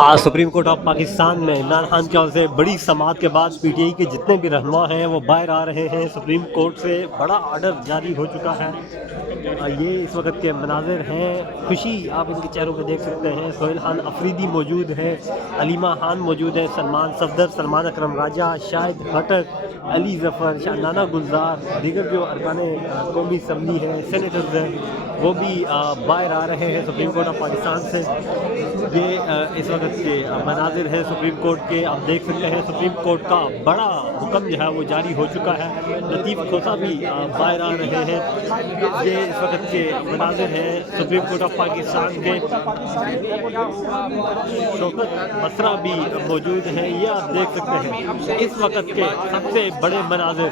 आज supreme court of Pakistan में इमरान खान की ओर से बड़ी समाअत के बाद पीटीआई के जितने भी रहनुमा हैं वो बाहर आ रहे हैं। सुप्रीम कोर्ट से बड़ा आर्डर जारी हो चुका है। ये इस वक्त के मनाजिर हैं, खुशी आप इनके चेहरों पे देख सकते हैं। सोहेल खान अफरीदी मौजूद है, अलीमा खान मौजूद है, सलमान सफदर, सलमान अकरम राजा, शाहिद खट्टर, अली जफ़र, शाहनाना गुलजार, दीगर जो अरकान कौमी असम्बली है, सेनेटर्स हैं, वो भी बाहर आ रहे हैं सुप्रीम कोर्ट ऑफ पाकिस्तान से। ये इस वक्त के मनाजिर हैं सुप्रीम कोर्ट के, आप देख सकते हैं। सुप्रीम कोर्ट का बड़ा हुक्म जो है वो जारी हो चुका है। लतीफ़ खोसा भी बाहर आ रहे हैं। ये इस वक्त के मनाजिर हैं सुप्रीम कोर्ट ऑफ पाकिस्तान के। शौकत बसरा भी मौजूद हैं, ये आप देख सकते हैं। इस वक्त के सबसे बड़े मनाजिर,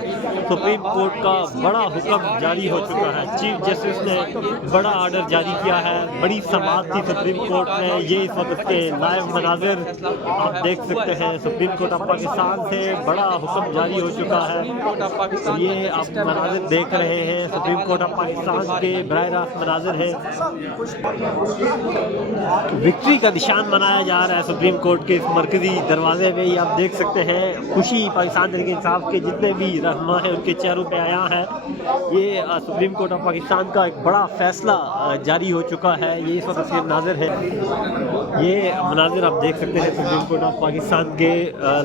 सुप्रीम कोर्ट का बड़ा हुक्म जारी हो चुका है। चीफ जस्टिस ने बड़ा आर्डर जारी किया है, बड़ी समाअत थी सुप्रीम कोर्ट में। ये इस वक्त के लाइव मनाजिर आप देख सकते हैं। सुप्रीम कोर्ट ऑफ पाकिस्तान से बड़ा हुक्म जारी हो चुका है। ये आप मनाजिर देख रहे हैं, सुप्रीम कोर्ट ऑफ पाकिस्तान के बराह रास्त मनाजिर हैं। विक्ट्री का निशान मनाया जा रहा है सुप्रीम कोर्ट के इस मरकजी दरवाजे में। ये आप देख सकते हैं, खुशी पाकिस्तान तहरीक इंसाफ के जितने भी रहनुमा हैं उनके चेहरों पे आया है। ये सुप्रीम कोर्ट ऑफ पाकिस्तान का एक बड़ा फैसला जारी हो चुका है। ये इस वक्त के मनाजिर है। ये मनाजिर आप देख सकते हैं सुप्रीम कोर्ट ऑफ पाकिस्तान के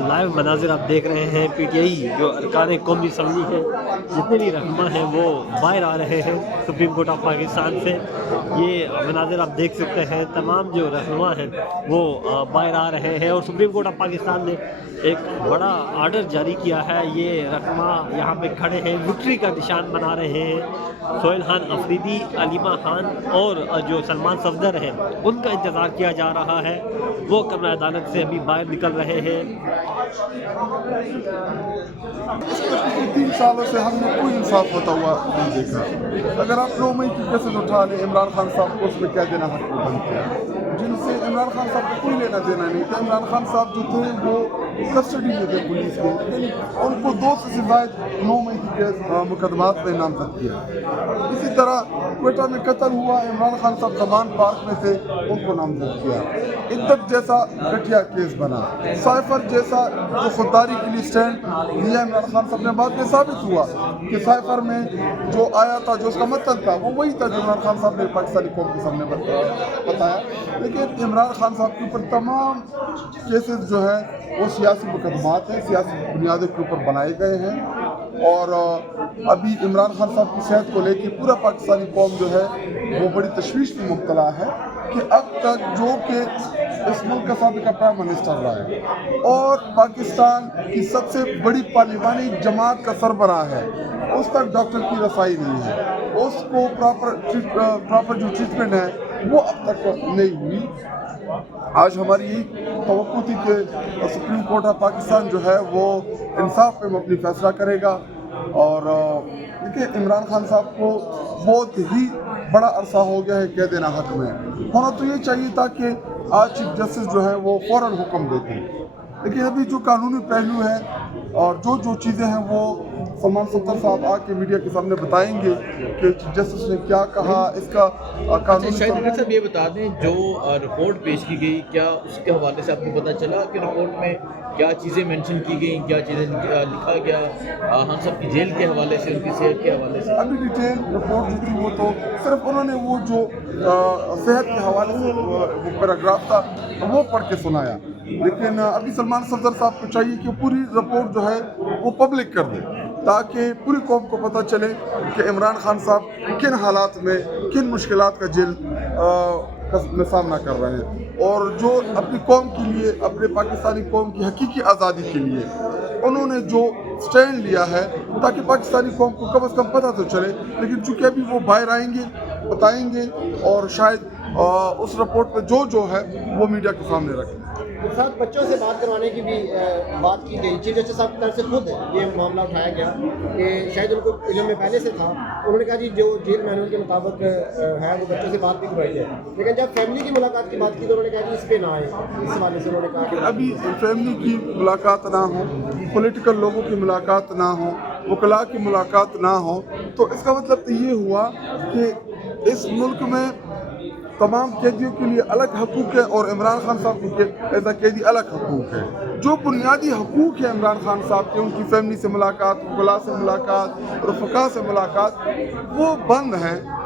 लाइव मनाजिर आप देख रहे हैं। पीटीआई जो अरकान कौमी असम्बली है, जितने भी रहनुमा हैं वो बाहर आ रहे हैं सुप्रीम कोर्ट ऑफ पाकिस्तान से। ये मनाजिर आप देख सकते हैं, तमाम जो रहनुमा हैं वो बाहर आ रहे हैं। और सुप्रीम कोर्ट ऑफ पाकिस्तान ने एक बड़ा आर्डर जारी किया है। ये रहनुमा यहाँ पे खड़े हैं, विक्ट्री का निशान बना रहे हैं। सोहेल खान अफरीदी, अलीमा खान और जो सलमान सफदर हैं उनका इंतज़ार किया जा रहा है। वो कमरा अदालत से अभी बाहर निकल रहे हैं। 3 सालों से हमने कोई इंसाफ होता हुआ नहीं देखा। अगर आप 9 मई की केसेस उठा लें, इमरान खान साहब को उसमें क्या देना हक बंद किया, जिनसे इमरान खान साहब को कोई लेना देना नहीं था। इमरान खान साहब जो थे वो कस्टडी में थे पुलिस के, उनको 2 से ज्यादा 9 मई के मुकदमात में नामजद किया। इसी तरह क्वेटा में कत्ल हुआ, इमरान खान साहब कमान पार्क में थे, उनको नामजद किया। इद्दत जैसा घटिया केस बना, साइफर जैसा जो खुददारी के लिए स्टैंड लिया इमरान खान साहब ने, बाद में साबित हुआ कि साइफर में जो आया था, जो उसका मतलब था, वो वही था जो इमरान खान साहब ने पाकिस्तानी कौम के सामने बताया। लेकिन इमरान खान साहब के ऊपर तमाम केसेस जो है वो सियासी मुकदमात हैं, सियासी बुनियादों के ऊपर बनाए गए हैं। और अभी इमरान खान साहब की सेहत को लेकर पूरा पाकिस्तानी कौम जो है वो बड़ी तशवीश में मुब्तला है कि अब तक जो कि इस मुल्क का साबिक़ा प्राइम मिनिस्टर रहा है और पाकिस्तान की सबसे बड़ी पार्लिमानी जमात का सरबराह है, उस तक डॉक्टर की रसाई नहीं है, उसको प्रॉपर जो ट्रीटमेंट है वो अब तक नहीं हुई। आज हमारी यही तवक्को थी कि सुप्रीम कोर्ट ऑफ पाकिस्तान जो है वो इंसाफ पे मबनी फैसला करेगा। और देखिए, इमरान खान साहब को बहुत ही बड़ा अरसा हो गया है कैद ना हक में। होना तो ये चाहिए था कि आज चीफ जस्टिस जो है वो फ़ौरन हुक्म देते, लेकिन अभी जो कानूनी पहलू है और जो चीज़ें हैं वो सलमान सफदर साहब आके मीडिया के सामने बताएंगे कि चीफ जस्टिस ने क्या कहा। इसका कानूनी शायद साहब ये बता दें, जो रिपोर्ट पेश की गई, क्या उसके हवाले से आपको पता चला कि रिपोर्ट में क्या चीज़ें मेंशन की गई, क्या चीज़ें लिखा गया हम सब की जेल के हवाले से, उनकी सेहत के हवाले से? अभी डिटेल रिपोर्ट जो थी वो तो सिर्फ उन्होंने वो जो सेहत के हवाले से वो पैराग्राफ था वो पढ़ के सुनाया। लेकिन अभी सलमान सफदर साहब को चाहिए कि पूरी रिपोर्ट जो है वो पब्लिक कर दे, ताकि पूरी कौम को पता चले कि इमरान खान साहब किन हालात में, किन मुश्किलात का जेल में सामना कर रहे हैं, और जो अपनी कौम के लिए, अपने पाकिस्तानी कौम की हकीकी आज़ादी के लिए उन्होंने जो स्टैंड लिया है, ताकि पाकिस्तानी कौम को कम अज़ कम पता तो चले। लेकिन चूँकि अभी वो बाहर आएंगे, बताएंगे, और शायद उस रिपोर्ट पे जो है वो मीडिया के सामने रखें। साथ बच्चों से बात करवाने की भी बात की गई। चीफ जस्टिस साहब की तरफ से खुद ये मामला उठाया गया कि शायद उनको इल्म में पहले से था। उन्होंने कहा जी जो जेल मैनुअल के मुताबिक है वो बच्चों से बात भी करवाई है। लेकिन जब फैमिली की मुलाकात की बात की तो उन्होंने कहा जी इस पर ना आए। इस हवाले से उन्होंने कहा कि अभी फैमिली की मुलाकात ना हो, पॉलिटिकल लोगों की मुलाकात ना हो, वकला की मुलाकात ना हो, तो इसका मतलब तो ये हुआ कि इस मुल्क में तमाम कैदियों के लिए अलग हकूक़ है और इमरान खान साहब के एज अ कैदी अलग हकूक़ है। जो बुनियादी हकूक़ है इमरान खान साहब के, उनकी फैमिली से मुलाकात, वकला से मुलाकात, रफ़क़ा से मुलाकात, वो बंद हैं।